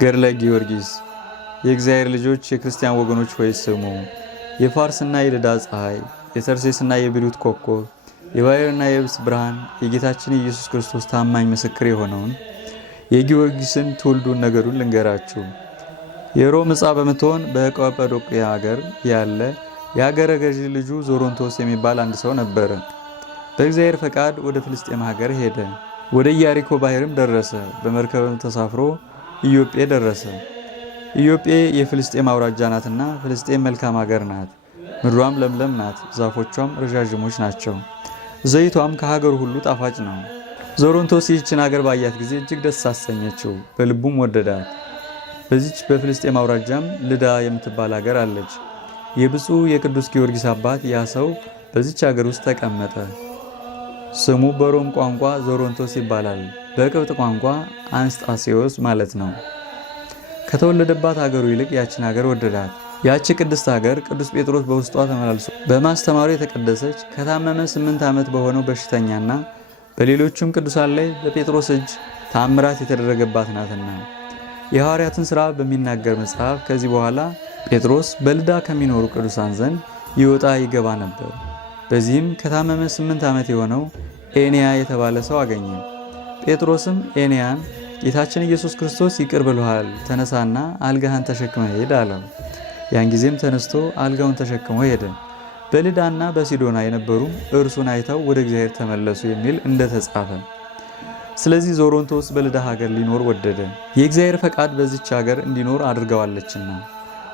ገድለ ጊዮርጊስ። የእግዚአብሔር ልጆች የክርስቲያን ወገኖች ሆይ ስሙ። የፋርስና የልዳ ፀሐይ፣ የተርሴስና የብሉት ኮከብ፣ የባሕርና የብስ ብርሃን፣ የጌታችን የኢየሱስ ክርስቶስ ታማኝ ምስክር የሆነውን የጊዮርጊስን ትውልዱን ነገዱን ልንገራችሁ። የሮም ዕፃ በምትሆን በቀጰዶቅያ ሀገር ያለ የሀገረ ገዢ ልጁ ዞሮንቶስ የሚባል አንድ ሰው ነበረ። በእግዚአብሔር ፈቃድ ወደ ፍልስጤም ሀገር ሄደ። ወደ ኢያሪኮ ባህርም ደረሰ። በመርከብም ተሳፍሮ ኢዮጴ ደረሰ። ኢዮጴ የፍልስጤም አውራጃ ናትና ፍልስጤም መልካም ሀገር ናት። ምድሯም ለምለም ናት፣ ዛፎቿም ረዣዥሞች ናቸው። ዘይቷም ከሀገሩ ሁሉ ጣፋጭ ነው። ዞሮንቶስ ይህችን ሀገር ባያት ጊዜ እጅግ ደስ አሰኘችው፣ በልቡም ወደዳት። በዚች በፍልስጤም አውራጃም ልዳ የምትባል ሀገር አለች። የብፁዕ የቅዱስ ጊዮርጊስ አባት ያ ሰው በዚች ሀገር ውስጥ ተቀመጠ። ስሙ በሮም ቋንቋ ዞሮንቶስ ይባላል፣ በቅብጥ ቋንቋ አንስጣሴዎስ ማለት ነው። ከተወለደባት ሀገሩ ይልቅ ያችን ሀገር ወደዳት። ያቺ ቅድስት ሀገር ቅዱስ ጴጥሮስ በውስጧ ተመላልሶ በማስተማሩ የተቀደሰች፣ ከታመመ 8 ዓመት በሆነው በሽተኛና በሌሎችም ቅዱሳን ላይ በጴጥሮስ እጅ ታምራት የተደረገባት ናትና የሐዋርያትን ሥራ በሚናገር መጽሐፍ ከዚህ በኋላ ጴጥሮስ በልዳ ከሚኖሩ ቅዱሳን ዘንድ ይወጣ ይገባ ነበር። በዚህም ከታመመ 8 ዓመት የሆነው ኤንያ የተባለ ሰው አገኘ። ጴጥሮስም ኤንያን ጌታችን ኢየሱስ ክርስቶስ ይቅር ብሎሃል፣ ተነሳና አልጋህን ተሸክመ ሄድ አለው። ያን ጊዜም ተነስቶ አልጋውን ተሸክሞ ሄደ። በልዳና በሲዶና የነበሩ እርሱን አይተው ወደ እግዚአብሔር ተመለሱ የሚል እንደተጻፈ። ስለዚህ ዞሮንቶስ በልዳ ሀገር ሊኖር ወደደ፣ የእግዚአብሔር ፈቃድ በዚች ሀገር እንዲኖር አድርገዋለችና።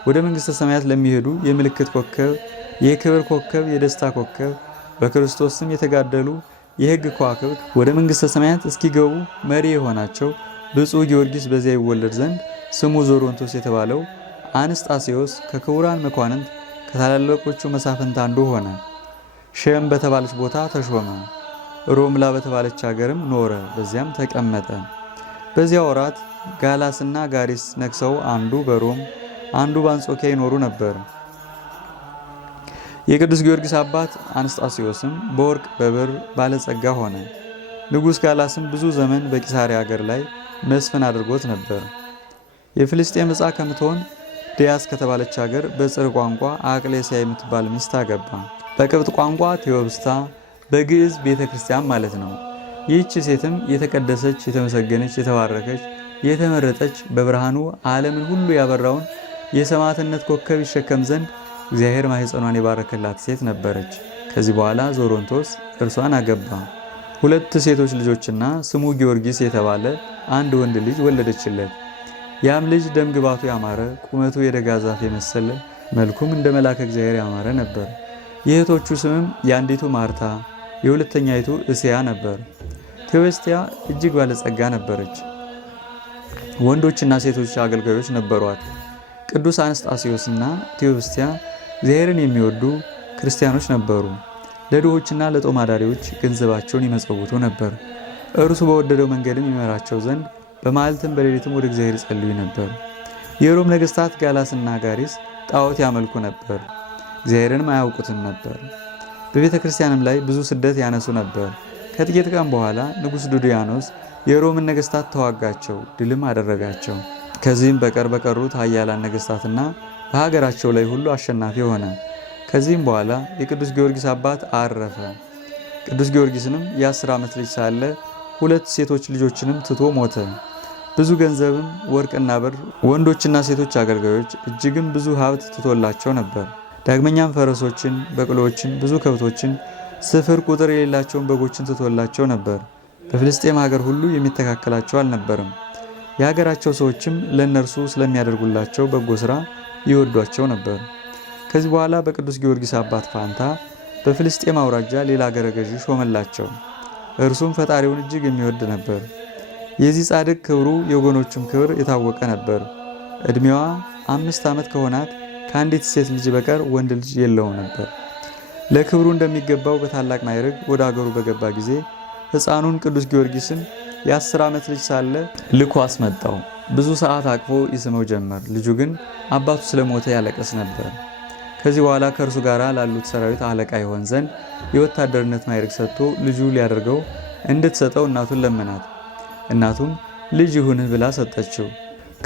ወደ መንግሥተ ሰማያት ለሚሄዱ የምልክት ኮከብ፣ የክብር ኮከብ፣ የደስታ ኮከብ፣ በክርስቶስ ስም የተጋደሉ የሕግ ከዋክብት ወደ መንግሥተ ሰማያት እስኪገቡ መሪ የሆናቸው ብፁዕ ጊዮርጊስ በዚያ ይወለድ ዘንድ ስሙ ዞሮንቶስ የተባለው አንስጣሴዎስ ከክቡራን መኳንንት ከታላላቆቹ መሳፍንት አንዱ ሆነ። ሸም በተባለች ቦታ ተሾመ። ሮምላ በተባለች ሀገርም ኖረ፣ በዚያም ተቀመጠ። በዚያ ወራት ጋላስና ጋሪስ ነግሰው አንዱ በሮም አንዱ በአንጾኪያ ይኖሩ ነበር። የቅዱስ ጊዮርጊስ አባት አንስጣሴዎስም በወርቅ በብር ባለጸጋ ሆነ። ንጉሥ ጋላስም ብዙ ዘመን በቂሳሪያ ሀገር ላይ መስፍን አድርጎት ነበር። የፍልስጤም ዕፃ ከምትሆን ዲያስ ከተባለች ሀገር በጽር ቋንቋ አቅሌስያ የምትባል ሚስት አገባ። በቅብጥ ቋንቋ ቴዎብስታ፣ በግዕዝ ቤተ ክርስቲያን ማለት ነው። ይህች ሴትም የተቀደሰች፣ የተመሰገነች፣ የተባረከች፣ የተመረጠች በብርሃኑ ዓለምን ሁሉ ያበራውን የሰማዕትነት ኮከብ ይሸከም ዘንድ እግዚአብሔር ማኅፀኗን የባረከላት ሴት ነበረች። ከዚህ በኋላ ዞሮንቶስ እርሷን አገባ። 2 ሴቶች ልጆችና ስሙ ጊዮርጊስ የተባለ አንድ ወንድ ልጅ ወለደችለት። ያም ልጅ ደም ግባቱ ያማረ፣ ቁመቱ የደጋ ዛፍ የመሰለ፣ መልኩም እንደ መልአከ እግዚአብሔር ያማረ ነበር። የእህቶቹ ስምም የአንዲቱ ማርታ፣ የሁለተኛይቱ እስያ ነበር። ቴዎስቲያ እጅግ ባለጸጋ ነበረች። ወንዶችና ሴቶች አገልጋዮች ነበሯት። ቅዱስ አንስጣሴዎስና ቴዎስቲያ እግዚአብሔርን የሚወዱ ክርስቲያኖች ነበሩ። ለድሆችና ለጦም አዳሪዎች ገንዘባቸውን ይመጸውቱ ነበር። እርሱ በወደደው መንገድም ይመራቸው ዘንድ በመዓልትም በሌሊትም ወደ እግዚአብሔር ይጸልዩ ነበር። የሮም ነገሥታት ጋላስና ጋሪስ ጣዖት ያመልኩ ነበር፣ እግዚአብሔርንም አያውቁትም ነበር። በቤተ ክርስቲያንም ላይ ብዙ ስደት ያነሱ ነበር። ከጥቂት ቀን በኋላ ንጉሥ ዱድያኖስ የሮምን ነገሥታት ተዋጋቸው፣ ድልም አደረጋቸው። ከዚህም በቀር በቀሩት ኃያላን ነገሥታትና በሀገራቸው ላይ ሁሉ አሸናፊ ሆነ። ከዚህም በኋላ የቅዱስ ጊዮርጊስ አባት አረፈ። ቅዱስ ጊዮርጊስንም የ10 ዓመት ልጅ ሳለ 2 ሴቶች ልጆችንም ትቶ ሞተ። ብዙ ገንዘብም ወርቅና ብር፣ ወንዶችና ሴቶች አገልጋዮች፣ እጅግም ብዙ ሀብት ትቶላቸው ነበር። ዳግመኛም ፈረሶችን፣ በቅሎችን፣ ብዙ ከብቶችን፣ ስፍር ቁጥር የሌላቸውን በጎችን ትቶላቸው ነበር። በፍልስጤም ሀገር ሁሉ የሚተካከላቸው አልነበርም። የሀገራቸው ሰዎችም ለእነርሱ ስለሚያደርጉላቸው በጎ ሥራ ይወዷቸው ነበር። ከዚህ በኋላ በቅዱስ ጊዮርጊስ አባት ፋንታ በፍልስጤም አውራጃ ሌላ አገረ ገዢ ሾመላቸው። እርሱም ፈጣሪውን እጅግ የሚወድ ነበር። የዚህ ጻድቅ ክብሩ የወገኖቹም ክብር የታወቀ ነበር። ዕድሜዋ 5 ዓመት ከሆናት ከአንዲት ሴት ልጅ በቀር ወንድ ልጅ የለውም ነበር። ለክብሩ እንደሚገባው በታላቅ ማዕረግ ወደ አገሩ በገባ ጊዜ ሕፃኑን ቅዱስ ጊዮርጊስን የ10 ዓመት ልጅ ሳለ ልኮ አስመጣው። ብዙ ሰዓት አቅፎ ይስመው ጀመር። ልጁ ግን አባቱ ስለሞተ ያለቀስ ነበር። ከዚህ በኋላ ከእርሱ ጋር ላሉት ሰራዊት አለቃ ይሆን ዘንድ የወታደርነት ማዕረግ ሰጥቶ ልጁ ሊያደርገው እንድትሰጠው እናቱን ለመናት። እናቱም ልጅ ይሁንህ ብላ ሰጠችው።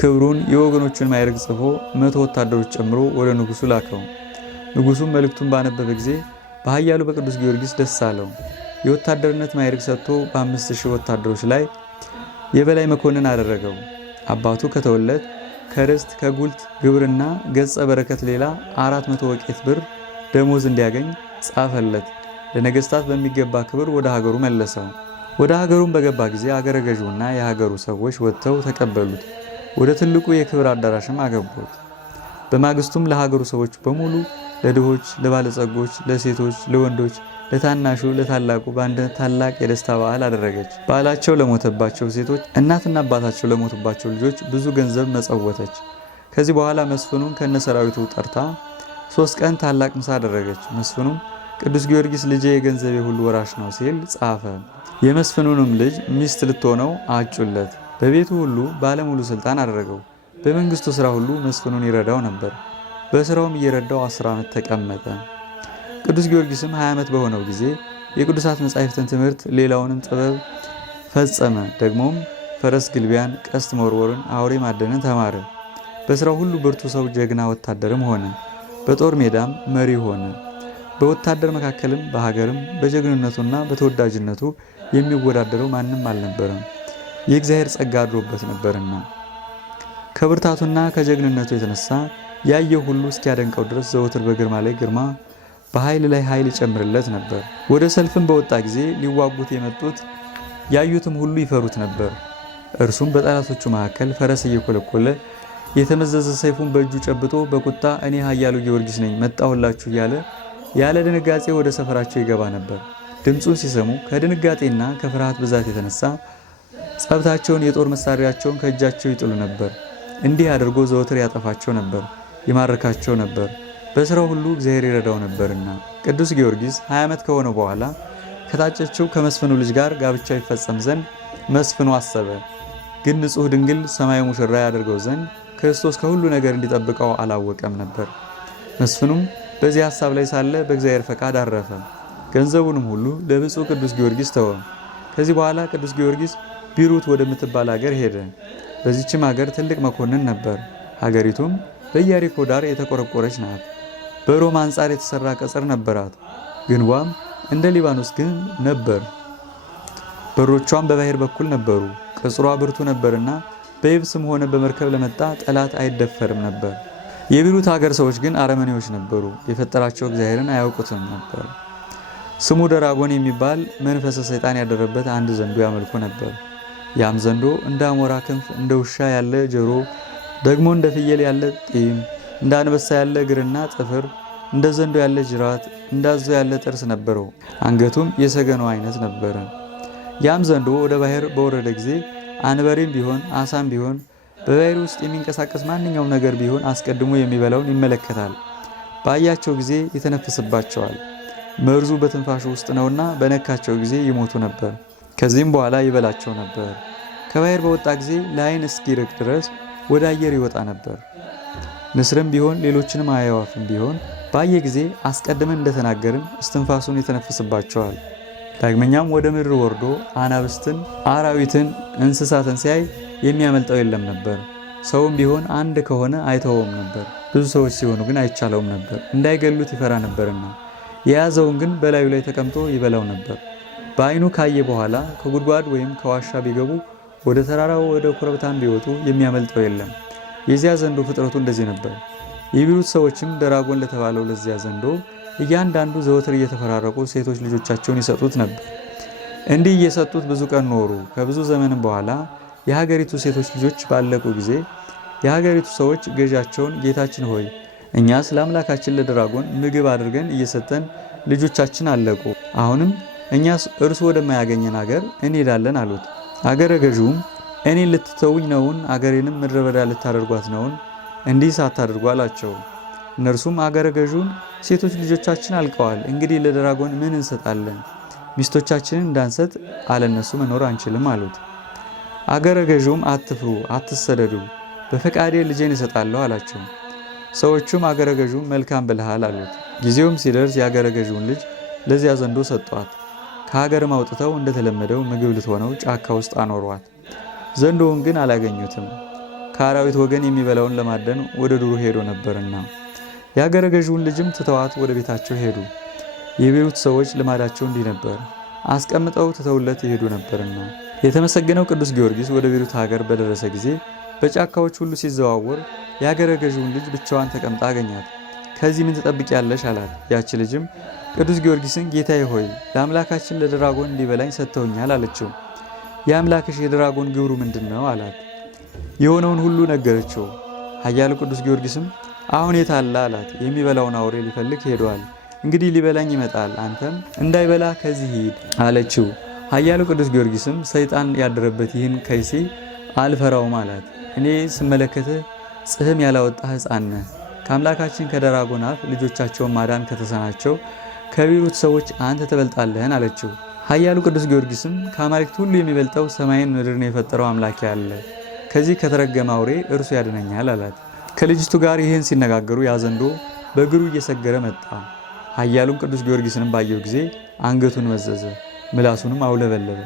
ክብሩን የወገኖቹን ማዕረግ ጽፎ 100 ወታደሮች ጨምሮ ወደ ንጉሱ ላከው። ንጉሱም መልእክቱን ባነበበ ጊዜ በኃያሉ በቅዱስ ጊዮርጊስ ደስ አለው። የወታደርነት ማዕረግ ሰጥቶ በ5000 ወታደሮች ላይ የበላይ መኮንን አደረገው። አባቱ ከተወለት ከርስት ከጉልት ግብርና ገጸ በረከት ሌላ 400 ወቄት ብር ደሞዝ እንዲያገኝ ጻፈለት። ለነገስታት በሚገባ ክብር ወደ ሀገሩ መለሰው። ወደ ሀገሩም በገባ ጊዜ አገረ ገዥውና የሀገሩ ሰዎች ወጥተው ተቀበሉት። ወደ ትልቁ የክብር አዳራሽም አገቡት። በማግስቱም ለሀገሩ ሰዎች በሙሉ ለድሆች፣ ለባለጸጎች፣ ለሴቶች፣ ለወንዶች፣ ለታናሹ፣ ለታላቁ በአንድነት ታላቅ የደስታ በዓል አደረገች። በዓላቸው ለሞተባቸው ሴቶች እናትና አባታቸው ለሞቱባቸው ልጆች ብዙ ገንዘብ መጸወተች። ከዚህ በኋላ መስፍኑን ከነሰራዊቱ ጠርታ 3 ቀን ታላቅ ምሳ አደረገች። መስፍኑም ቅዱስ ጊዮርጊስ ልጄ የገንዘቤ ሁሉ ወራሽ ነው ሲል ጻፈ። የመስፍኑንም ልጅ ሚስት ልትሆነው አጩለት። በቤቱ ሁሉ ባለሙሉ ስልጣን አደረገው። በመንግስቱ ስራ ሁሉ መስፍኑን ይረዳው ነበር። በስራውም እየረዳው 10 ዓመት ተቀመጠ። ቅዱስ ጊዮርጊስም 20 ዓመት በሆነው ጊዜ የቅዱሳት መጻሕፍትን ትምህርት ሌላውንም ጥበብ ፈጸመ። ደግሞም ፈረስ ግልቢያን፣ ቀስት መወርወርን፣ አውሬ ማደንን ተማረ። በስራው ሁሉ ብርቱ ሰው ጀግና ወታደርም ሆነ። በጦር ሜዳም መሪ ሆነ። በወታደር መካከልም በሀገርም በጀግንነቱና በተወዳጅነቱ የሚወዳደረው ማንም አልነበረም፣ የእግዚአብሔር ጸጋ አድሮበት ነበርና። ከብርታቱና ከጀግንነቱ የተነሳ ያየው ሁሉ እስኪያደንቀው ድረስ ዘወትር በግርማ ላይ ግርማ በኃይል ላይ ኃይል ይጨምርለት ነበር። ወደ ሰልፍም በወጣ ጊዜ ሊዋጉት የመጡት ያዩትም ሁሉ ይፈሩት ነበር። እርሱም በጠላቶቹ መካከል ፈረስ እየኮለኮለ የተመዘዘ ሰይፉን በእጁ ጨብጦ በቁጣ እኔ ኃያሉ ጊዮርጊስ ነኝ መጣሁላችሁ እያለ ያለ ድንጋጤ ወደ ሰፈራቸው ይገባ ነበር። ድምፁን ሲሰሙ ከድንጋጤና ከፍርሃት ብዛት የተነሳ ጸብታቸውን፣ የጦር መሳሪያቸውን ከእጃቸው ይጥሉ ነበር። እንዲህ አድርጎ ዘወትር ያጠፋቸው ነበር፣ ይማርካቸው ነበር። በስራው ሁሉ እግዚአብሔር ይረዳው ነበርና። ቅዱስ ጊዮርጊስ 20 ዓመት ከሆነው በኋላ ከታጨችው ከመስፍኑ ልጅ ጋር ጋብቻው ይፈጸም ዘንድ መስፍኑ አሰበ። ግን ንጹሕ ድንግል ሰማያዊ ሙሽራ ያደርገው ዘንድ ክርስቶስ ከሁሉ ነገር እንዲጠብቀው አላወቀም ነበር። መስፍኑም በዚህ ሐሳብ ላይ ሳለ በእግዚአብሔር ፈቃድ አረፈ። ገንዘቡንም ሁሉ ለብፁዕ ቅዱስ ጊዮርጊስ ተወ። ከዚህ በኋላ ቅዱስ ጊዮርጊስ ቢሩት ወደምትባል ሀገር ሄደ። በዚችም ሀገር ትልቅ መኮንን ነበር። ሀገሪቱም በኢያሪኮ ዳር የተቆረቆረች ናት። በሮም አንጻር የተሰራ ቅጽር ነበራት። ግንቧም እንደ ሊባኖስ ግንብ ነበር። በሮቿም በባህር በኩል ነበሩ። ቅጽሯ ብርቱ ነበርና በየብስም ሆነ በመርከብ ለመጣ ጠላት አይደፈርም ነበር። የቢሩት ሀገር ሰዎች ግን አረመኔዎች ነበሩ። የፈጠራቸው እግዚአብሔርን አያውቁትም ነበር። ስሙ ደራጎን የሚባል መንፈሰ ሰይጣን ያደረበት አንድ ዘንዶ ያመልኩ ነበር። ያም ዘንዶ እንደ አሞራ ክንፍ፣ እንደ ውሻ ያለ ጆሮ፣ ደግሞ እንደ ፍየል ያለ ጢም፣ እንደ አንበሳ ያለ እግርና ጥፍር፣ እንደ ዘንዶ ያለ ጅራት፣ እንደ አዞ ያለ ጥርስ ነበረው። አንገቱም የሰገኑ አይነት ነበረ። ያም ዘንዶ ወደ ባህር በወረደ ጊዜ አንበሪም ቢሆን አሳም ቢሆን በባህር ውስጥ የሚንቀሳቀስ ማንኛውም ነገር ቢሆን አስቀድሞ የሚበላውን ይመለከታል። ባያቸው ጊዜ ይተነፍስባቸዋል። መርዙ በትንፋሹ ውስጥ ነውና በነካቸው ጊዜ ይሞቱ ነበር። ከዚህም በኋላ ይበላቸው ነበር። ከባህር በወጣ ጊዜ ለዓይን እስኪርቅ ድረስ ወደ አየር ይወጣ ነበር። ንስርም ቢሆን ሌሎችንም አዕዋፍም ቢሆን ባየ ጊዜ አስቀድመን እንደተናገርን እስትንፋሱን ይተነፍስባቸዋል። ዳግመኛም ወደ ምድር ወርዶ አናብስትን፣ አራዊትን፣ እንስሳትን ሲያይ የሚያመልጠው የለም ነበር። ሰውም ቢሆን አንድ ከሆነ አይተወውም ነበር። ብዙ ሰዎች ሲሆኑ ግን አይቻለውም ነበር፣ እንዳይገሉት ይፈራ ነበርና። የያዘውን ግን በላዩ ላይ ተቀምጦ ይበላው ነበር። በዓይኑ ካየ በኋላ ከጉድጓድ ወይም ከዋሻ ቢገቡ ወደ ተራራው ወደ ኮረብታም ቢወጡ የሚያመልጠው የለም። የዚያ ዘንዶ ፍጥረቱ እንደዚህ ነበር። የቢሩት ሰዎችም ደራጎን ለተባለው ለዚያ ዘንዶ እያንዳንዱ ዘወትር እየተፈራረቁ ሴቶች ልጆቻቸውን ይሰጡት ነበር። እንዲህ እየሰጡት ብዙ ቀን ኖሩ። ከብዙ ዘመንም በኋላ የሀገሪቱ ሴቶች ልጆች ባለቁ ጊዜ የሀገሪቱ ሰዎች ገዣቸውን ጌታችን ሆይ እኛስ ለአምላካችን ለደራጎን ምግብ አድርገን እየሰጠን ልጆቻችን አለቁ። አሁንም እኛስ እርሱ ወደማያገኘን ሀገር እንሄዳለን አሉት። አገረ ገዥውም እኔን ልትተውኝ ነውን? አገሬንም ምድረ በዳ ልታደርጓት ነውን? እንዲህ ሳታደርጉ አላቸው። እነርሱም አገረ ገዥውን ሴቶች ልጆቻችን አልቀዋል፣ እንግዲህ ለደራጎን ምን እንሰጣለን? ሚስቶቻችንን እንዳንሰጥ አለነሱ መኖር አንችልም አሉት። አገረ ገዥውም አትፍሩ፣ አትሰደዱ፣ በፈቃዴ ልጄን እሰጣለሁ አላቸው። ሰዎቹም አገረ ገዥውን መልካም ብለሃል አሉት። ጊዜውም ሲደርስ የአገረ ገዥውን ልጅ ለዚያ ዘንዶ ሰጧት። ከሀገርም አውጥተው እንደተለመደው ምግብ ልትሆነው ጫካ ውስጥ አኖሯት። ዘንዶውን ግን አላገኙትም። ከአራዊት ወገን የሚበላውን ለማደን ወደ ዱሩ ሄዶ ነበርና። የአገረ ገዥውን ልጅም ትተዋት ወደ ቤታቸው ሄዱ። የቤሩት ሰዎች ልማዳቸው እንዲህ ነበር፣ አስቀምጠው ትተውለት ይሄዱ ነበርና። የተመሰገነው ቅዱስ ጊዮርጊስ ወደ ቤሩት ሀገር በደረሰ ጊዜ በጫካዎች ሁሉ ሲዘዋወር የአገረ ገዥውን ልጅ ብቻዋን ተቀምጣ አገኛት። ከዚህ ምን ትጠብቂያለሽ አላት። ያቺ ልጅም ቅዱስ ጊዮርጊስን ጌታዬ ሆይ ለአምላካችን ለድራጎን እንዲበላኝ ሰጥተውኛል አለችው። የአምላክሽ የድራጎን ግብሩ ምንድን ነው አላት። የሆነውን ሁሉ ነገረችው። ኃያሉ ቅዱስ ጊዮርጊስም አሁን የት አለ አላት። የሚበላውን አውሬ ሊፈልግ ሄዷል፣ እንግዲህ ሊበላኝ ይመጣል፣ አንተም እንዳይበላ ከዚህ ሂድ አለችው። ኃያሉ ቅዱስ ጊዮርጊስም ሰይጣን ያደረበት ይህን ከይሲ አልፈራውም አላት። እኔ ስመለከትህ ጽሕም ያላወጣ ሕፃን ነህ። ከአምላካችን ከድራጎን አፍ ልጆቻቸውን ማዳን ከተሳናቸው ከቤሩት ሰዎች አንተ ትበልጣለህን አለችው። ኃያሉ ቅዱስ ጊዮርጊስም ከአማልክት ሁሉ የሚበልጠው ሰማይን ምድርን የፈጠረው አምላክ ያለ ከዚህ ከተረገመ አውሬ እርሱ ያድነኛል አላት። ከልጅቱ ጋር ይህን ሲነጋገሩ ያ ዘንዶ በእግሩ እየሰገረ መጣ። ኃያሉን ቅዱስ ጊዮርጊስንም ባየው ጊዜ አንገቱን መዘዘ፣ ምላሱንም አውለበለበ።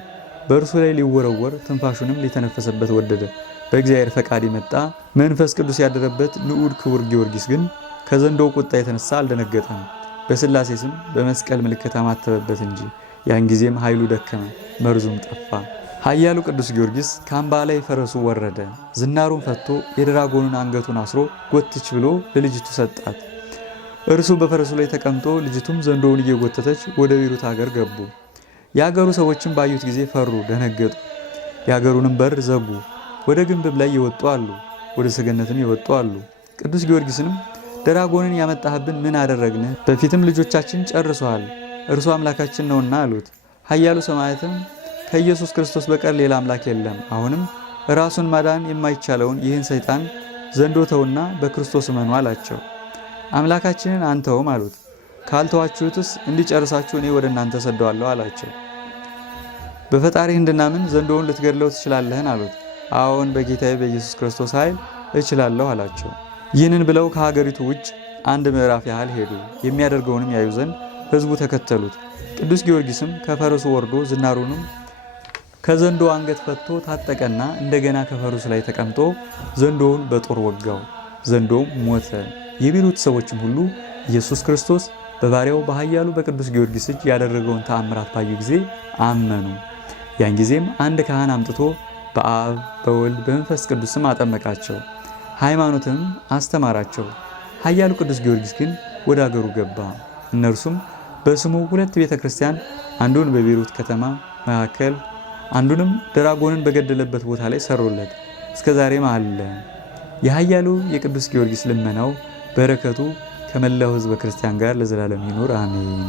በእርሱ ላይ ሊወረወር ትንፋሹንም ሊተነፈሰበት ወደደ። በእግዚአብሔር ፈቃድ የመጣ መንፈስ ቅዱስ ያደረበት ንዑድ ክቡር ጊዮርጊስ ግን ከዘንዶው ቁጣ የተነሳ አልደነገጠም። በሥላሴ ስም በመስቀል ምልክት አማተበበት እንጂ። ያን ጊዜም ኃይሉ ደከመ፣ መርዙም ጠፋ። ኃያሉ ቅዱስ ጊዮርጊስ ከአምባ ላይ ፈረሱ ወረደ። ዝናሩን ፈቶ የድራጎኑን አንገቱን አስሮ ጎትች ብሎ ለልጅቱ ሰጣት። እርሱ በፈረሱ ላይ ተቀምጦ ልጅቱም ዘንዶውን እየጎተተች ወደ ቤሩት ሀገር ገቡ። የአገሩ ሰዎችም ባዩት ጊዜ ፈሩ፣ ደነገጡ። የአገሩንም በር ዘጉ። ወደ ግንብም ላይ የወጡ አሉ፣ ወደ ሰገነትም የወጡ አሉ። ቅዱስ ጊዮርጊስንም ድራጎንን ያመጣህብን ምን አደረግን? በፊትም ልጆቻችን ጨርሰዋል፣ እርሱ አምላካችን ነውና አሉት። ኃያሉ ሰማዕትም ከኢየሱስ ክርስቶስ በቀር ሌላ አምላክ የለም፣ አሁንም ራሱን ማዳን የማይቻለውን ይህን ሰይጣን ዘንዶ ተውና በክርስቶስ እመኑ አላቸው። አምላካችንን አንተውም አሉት። ካልተዋችሁትስ እንዲጨርሳችሁ እኔ ወደ እናንተ ሰደዋለሁ አላቸው። በፈጣሪህ እንድናምን ዘንዶውን ልትገድለው ትችላለህን አሉት። አዎን በጌታዬ በኢየሱስ ክርስቶስ ኃይል እችላለሁ አላቸው። ይህንን ብለው ከሀገሪቱ ውጭ አንድ ምዕራፍ ያህል ሄዱ። የሚያደርገውንም ያዩ ዘንድ ሕዝቡ ተከተሉት። ቅዱስ ጊዮርጊስም ከፈረሱ ወርዶ ዝናሩንም ከዘንዶ አንገት ፈቶ ታጠቀና እንደገና ከፈረሱ ላይ ተቀምጦ ዘንዶውን በጦር ወጋው። ዘንዶውም ሞተ። የቤሩት ሰዎችም ሁሉ ኢየሱስ ክርስቶስ በባሪያው በኃያሉ በቅዱስ ጊዮርጊስ እጅ ያደረገውን ተአምራት ባዩ ጊዜ አመኑ። ያን ጊዜም አንድ ካህን አምጥቶ በአብ በወልድ በመንፈስ ቅዱስም አጠመቃቸው፣ ሃይማኖትም አስተማራቸው። ኃያሉ ቅዱስ ጊዮርጊስ ግን ወደ አገሩ ገባ። እነርሱም በስሙ 2 ቤተ ክርስቲያን፣ አንዱን በቤሩት ከተማ መካከል፣ አንዱንም ድራጎንን በገደለበት ቦታ ላይ ሰሩለት። እስከ ዛሬም አለ። የኃያሉ የቅዱስ ጊዮርጊስ ልመናው በረከቱ ከመላው ሕዝበ ክርስቲያን ጋር ለዘላለም ይኑር አሜን።